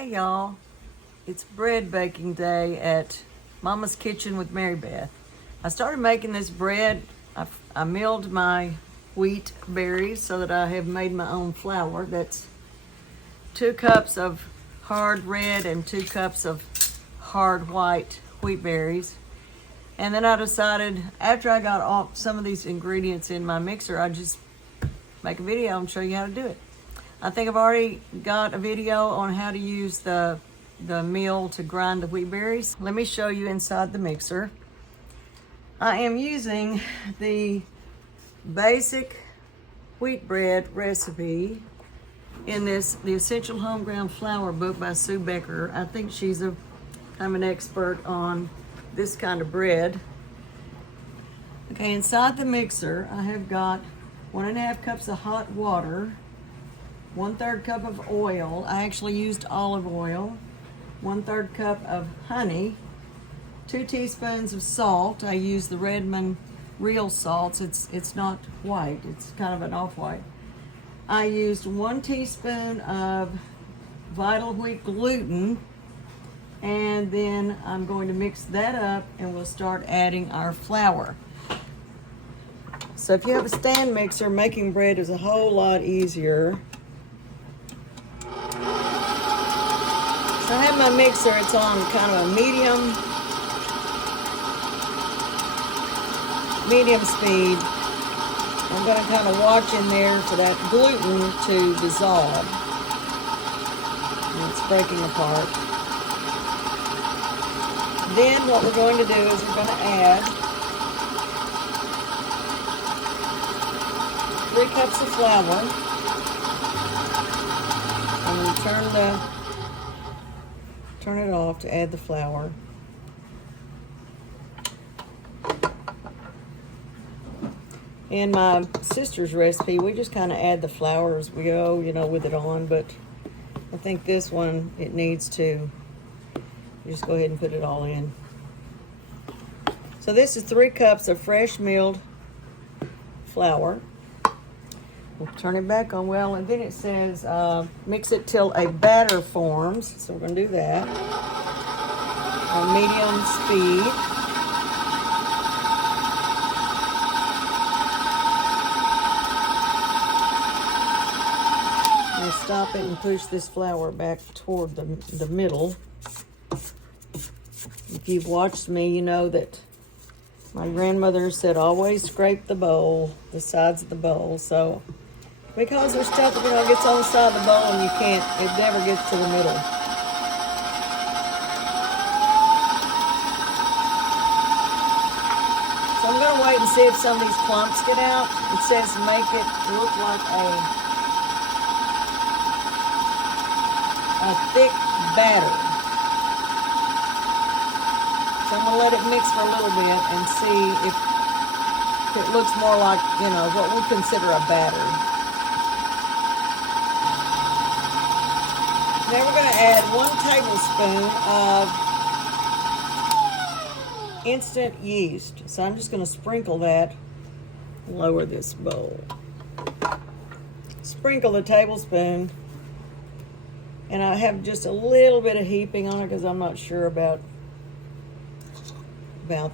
Hey y'all, it's bread baking day at Mama's Kitchen with Maribeth. I started making this bread. I milled my wheat berries so that I have made my own flour. That's 2 cups of hard red and 2 cups of hard white wheat berries. And then I decided after I got all some of these ingredients in my mixer, I'd just make a video and show you how to do it. I think I've already got a video on how to use the mill to grind the wheat berries. Let me show you inside the mixer. I am using the basic wheat bread recipe in the Essential Home Ground Flour book by Sue Becker. I think she's I'm an expert on this kind of bread. Okay, inside the mixer, I have got 1.5 cups of hot water, 1/3 cup of oil. I actually used olive oil, 1/3 cup of honey, 2 teaspoons of salt. I use the Redmond real salts. It's not white, it's kind of an off-white. I used 1 teaspoon of Vital Wheat gluten, and then I'm going to mix that up and we'll start adding our flour. So if you have a stand mixer, making bread is a whole lot easier. So I have my mixer, it's on kind of a medium speed. I'm going to kind of watch in there for that gluten to dissolve. And it's breaking apart. Then what we're going to do is we're going to add 3 cups of flour. I'm going to turn it off to add the flour. In my sister's recipe, we just kind of add the flour as we go, with it on, but I think this one, it needs to, you just go ahead and put it all in. So this is 3 cups of fresh milled flour. We'll turn it back on. Well, and then it says mix it till a batter forms. So we're going to do that on medium speed. I'm going to stop it and push this flour back toward the middle. If you've watched me, you know that my grandmother said always scrape the bowl, the sides of the bowl. So because there's stuff that gets on the side of the bowl and it never gets to the middle. So I'm going to wait and see if some of these clumps get out. It says make it look like a thick batter. So I'm going to let it mix for a little bit and see if it looks more like, what we consider a batter. Now we're going to add 1 tablespoon of instant yeast. So I'm just going to sprinkle that, lower this bowl. Sprinkle the tablespoon, and I have just a little bit of heaping on it because I'm not sure about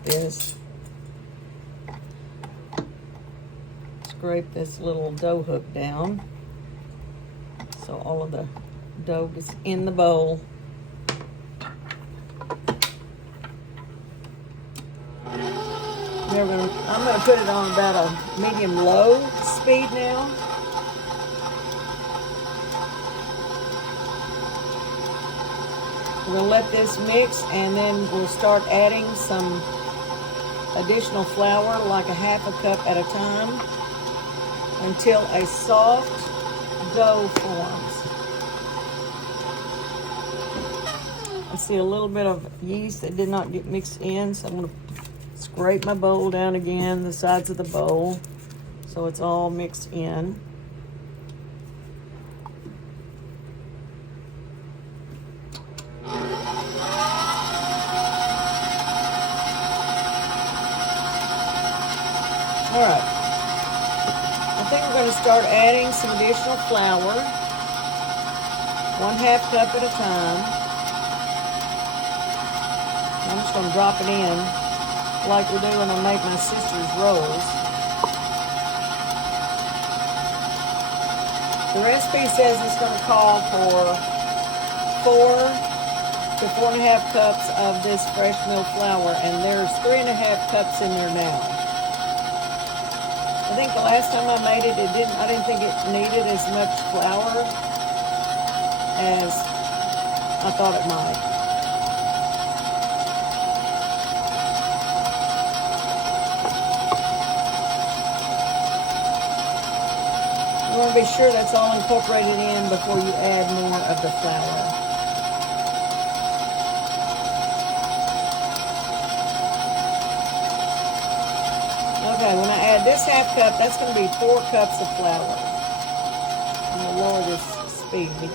this. Scrape this little dough hook down so all of the dough is in the bowl. I'm going to put it on about a medium-low speed now. We're going to let this mix, and then we'll start adding some additional flour, like a 1/2 cup at a time, until a soft dough forms. I see a little bit of yeast that did not get mixed in, so I'm going to scrape my bowl down again, the sides of the bowl, so it's all mixed in. All right. I think we're going to start adding some additional flour. 1/2 cup at a time. I'm just going to drop it in like we do when I make my sister's rolls. The recipe says it's going to call for 4 to 4.5 cups of this fresh milled flour, and there's 3.5 cups in there now. I think the last time I made it, I didn't think it needed as much flour as I thought it might. You want to be sure that's all incorporated in before you add more of the flour. Okay, when I add this 1/2 cup, that's going to be 4 cups of flour. I'm going to lower this speed.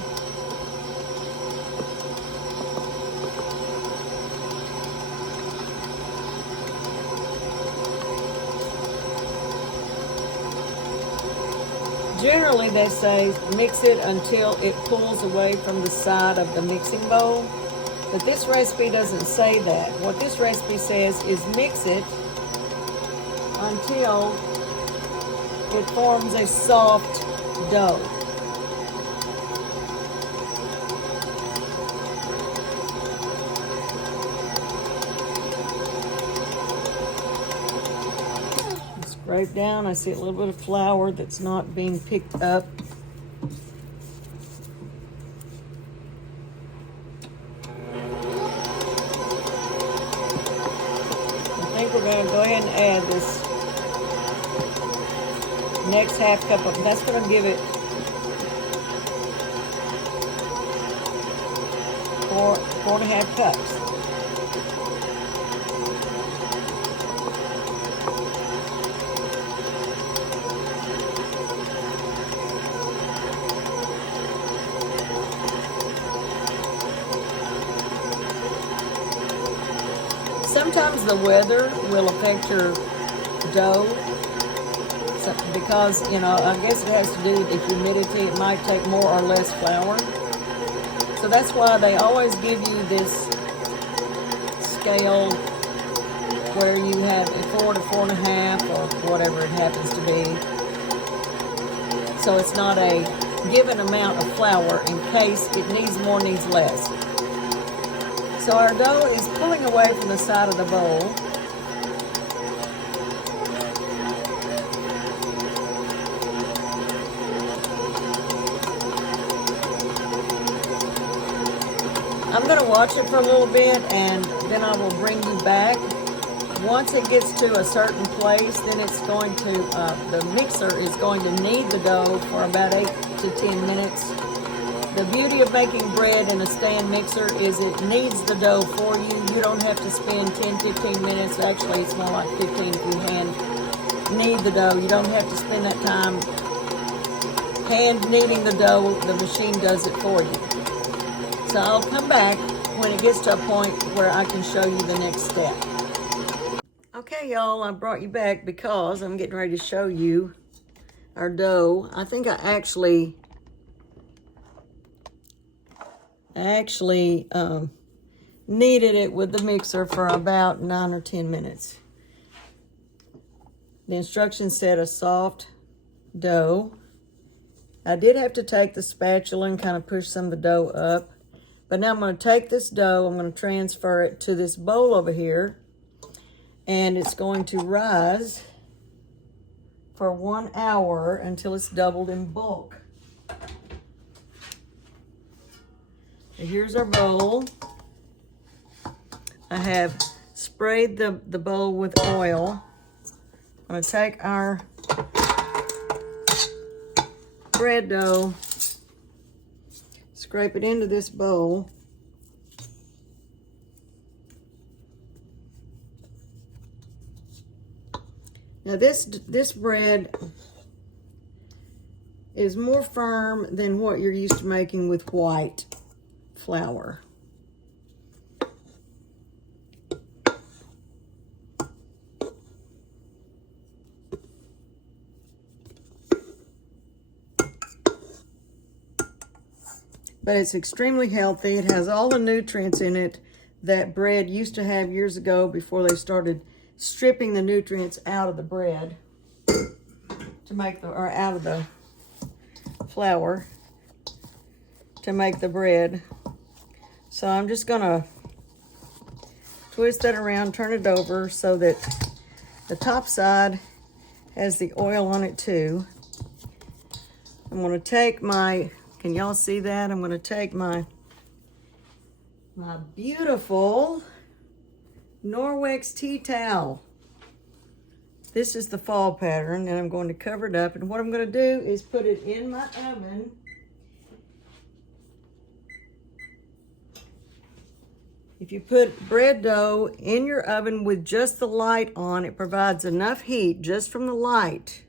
Generally, they say mix it until it pulls away from the side of the mixing bowl. But this recipe doesn't say that. What this recipe says is mix it until it forms a soft dough. Scrape down. I see a little bit of flour that's not being picked up. I think we're going to go ahead and add this next 1/2 cup of, that's going to give it 4.5 cups. Sometimes the weather will affect your dough because, you know, I guess it has to do with the humidity. It might take more or less flour. So that's why they always give you this scale where you have a 4 to 4.5 or whatever it happens to be. So it's not a given amount of flour in case it needs more, needs less. So our dough is pulling away from the side of the bowl. I'm going to watch it for a little bit and then I will bring you back. Once it gets to a certain place, then it's going to, the mixer is going to knead the dough for about 8 to 10 minutes. The beauty of making bread in a stand mixer is it kneads the dough for you. You don't have to spend 10-15 minutes. Actually, it's more like 15 if you hand knead the dough. You don't have to spend that time hand kneading the dough. The machine does it for you. So I'll come back when it gets to a point where I can show you the next step. Okay, y'all, I brought you back because I'm getting ready to show you our dough. I think I actually kneaded it with the mixer for about 9 or 10 minutes. The instructions said a soft dough. I did have to take the spatula and kind of push some of the dough up. But now I'm going to take this dough, I'm going to transfer it to this bowl over here, and it's going to rise for 1 hour until it's doubled in bulk. So here's our bowl. I have sprayed the bowl with oil. I'm going to take our bread dough, scrape it into this bowl. Now this bread is more firm than what you're used to making with white flour. but it's extremely healthy. It has all the nutrients in it that bread used to have years ago before they started stripping the nutrients out of the bread to make the, or out of the flour to make the bread. So I'm just gonna twist that around, turn it over so that the top side has the oil on it too. I'm gonna take my, can y'all see that? I'm gonna take my beautiful Norwex tea towel. This is the fall pattern, and I'm going to cover it up. And what I'm going to do is put it in my oven. If you put bread dough in your oven with just the light on, it provides enough heat just from the light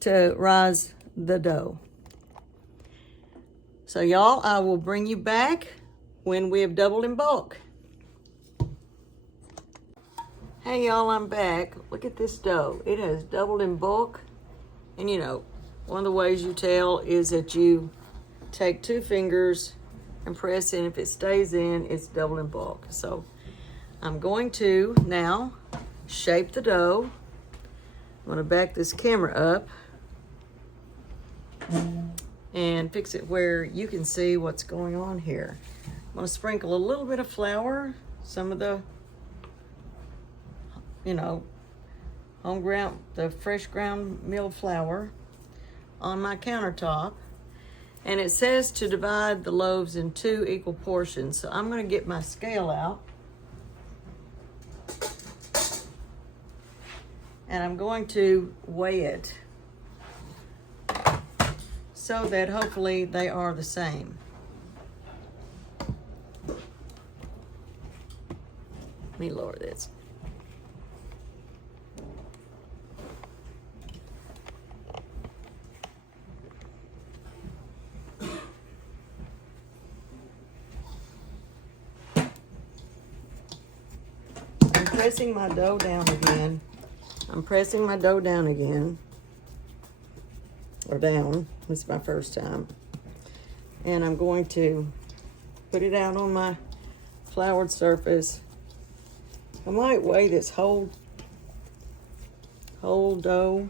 to rise the dough. So y'all, I will bring you back when we have doubled in bulk. Hey y'all, I'm back. Look at this dough. It has doubled in bulk. And you know, one of the ways you tell is that you take 2 fingers and press in. If it stays in, it's doubled in bulk. So I'm going to now shape the dough. I'm gonna back this camera up and fix it where you can see what's going on here. I'm gonna sprinkle a little bit of flour, some of the, you know, home ground, the fresh ground milled flour on my countertop. And it says to divide the loaves in 2 equal portions. So I'm gonna get my scale out. And I'm going to weigh it so that hopefully they are the same. Let me lower this. I'm pressing my dough down again. I'm pressing my dough down again. Or down. This is my first time. And I'm going to put it out on my floured surface. I might weigh this whole dough.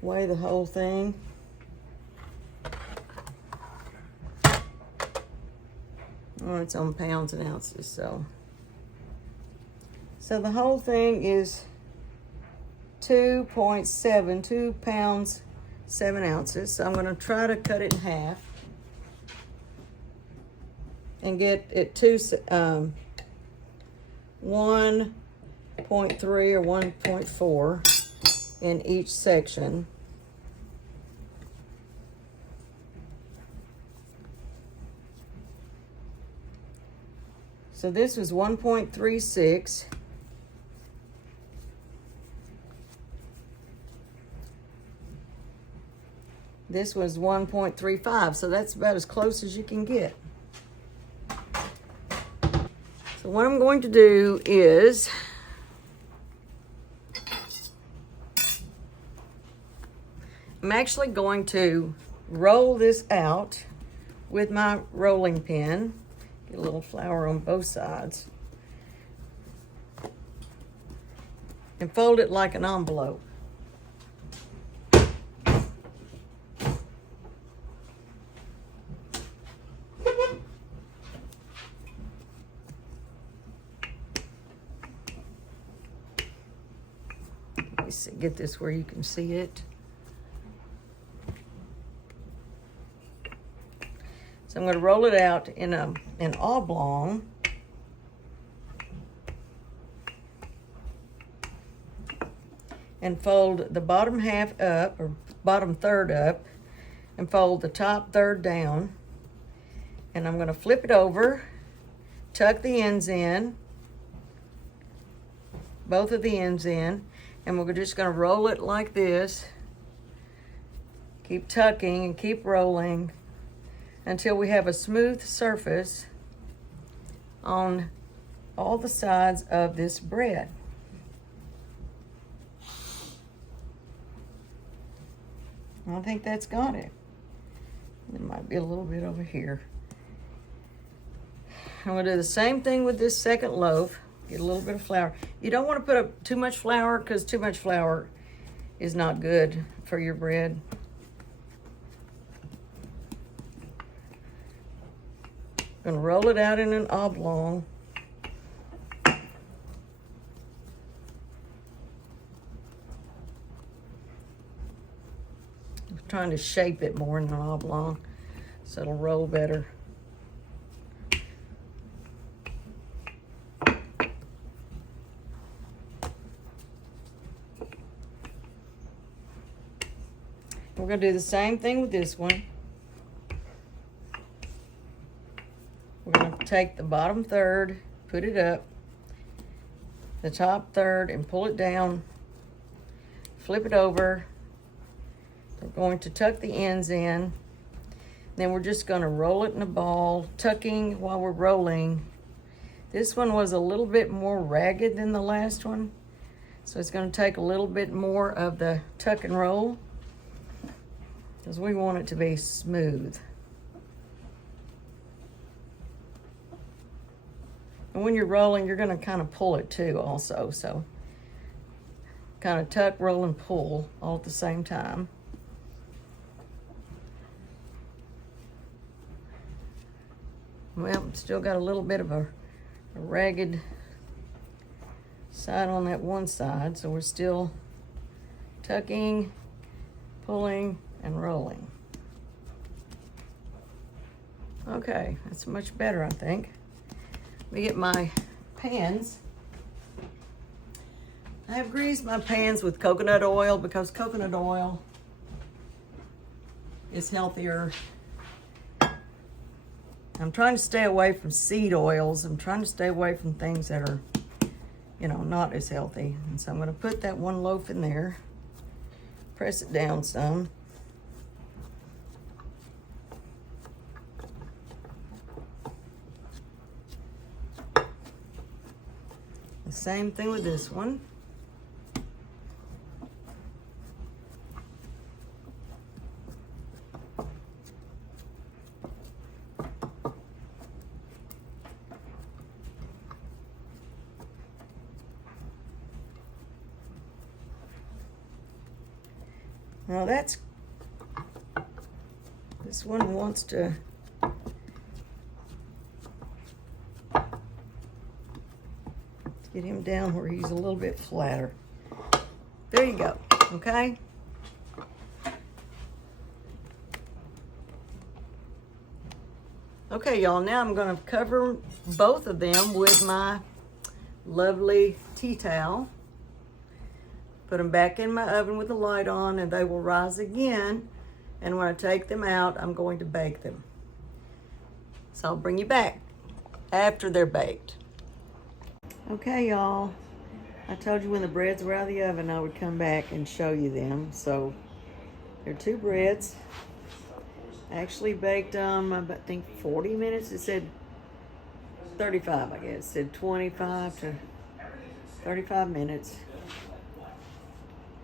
Weigh the whole thing. Oh, it's on pounds and ounces, so the whole thing is 2 pounds, 7 ounces. So I'm gonna try to cut it in half and get it to 1.3 or 1.4 in each section. So this was 1.36. This was 1.35, so that's about as close as you can get. So what I'm going to do is I'm actually going to roll this out with my rolling pin. Get a little flour on both sides. And fold it like an envelope. Get this where you can see it. So I'm going to roll it out in an oblong. And fold the bottom half up, or bottom third up, and fold the top third down. And I'm going to flip it over, tuck the ends in, both of the ends in, and we're just going to roll it like this. Keep tucking and keep rolling until we have a smooth surface on all the sides of this bread. I think that's got it. There might be a little bit over here. I'm gonna do the same thing with this second loaf. Get a little bit of flour. You don't want to put up too much flour because too much flour is not good for your bread. I'm gonna roll it out in an oblong. I'm trying to shape it more in an oblong so it'll roll better. We're gonna do the same thing with this one. We're gonna take the bottom third, put it up, the top third, and pull it down, flip it over. We're going to tuck the ends in. Then we're just gonna roll it in a ball, tucking while we're rolling. This one was a little bit more ragged than the last one, so it's gonna take a little bit more of the tuck and roll because we want it to be smooth. And when you're rolling, you're gonna kind of pull it too also, so kind of tuck, roll, and pull all at the same time. Well, still got a little bit of a ragged side on that one side, so we're still tucking, pulling, and rolling. Okay, that's much better, I think. Let me get my pans. I have greased my pans with coconut oil because coconut oil is healthier. I'm trying to stay away from seed oils. I'm trying to stay away from things that are, you know, not as healthy. And so I'm gonna put that one loaf in there, press it down some. The same thing with this one. Now this one wants to get him down where he's a little bit flatter. There you go, okay? Okay, y'all, now I'm gonna cover both of them with my lovely tea towel. Put them back in my oven with the light on and they will rise again. And when I take them out, I'm going to bake them. So I'll bring you back after they're baked. Okay, y'all. I told you when the breads were out of the oven, I would come back and show you them. So there are two breads. I actually baked them, I think 40 minutes. It said 35, I guess. It said 25 to 35 minutes.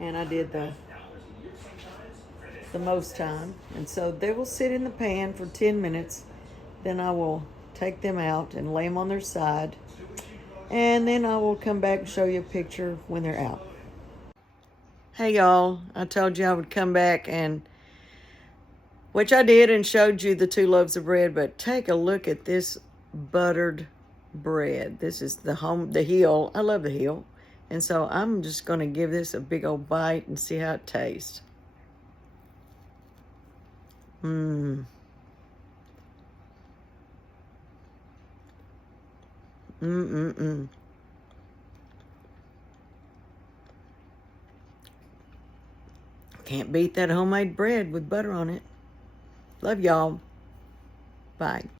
And I did the most time. And so they will sit in the pan for 10 minutes. Then I will take them out and lay them on their side. And then I will come back and show you a picture when they're out. Hey y'all, I told you I would come back and, which I did and showed you the 2 loaves of bread, but take a look at this buttered bread. This is the heel. I love the heel. And so I'm just gonna give this a big old bite and see how it tastes. Mmm. Mmm. Can't beat that homemade bread with butter on it. Love y'all. Bye.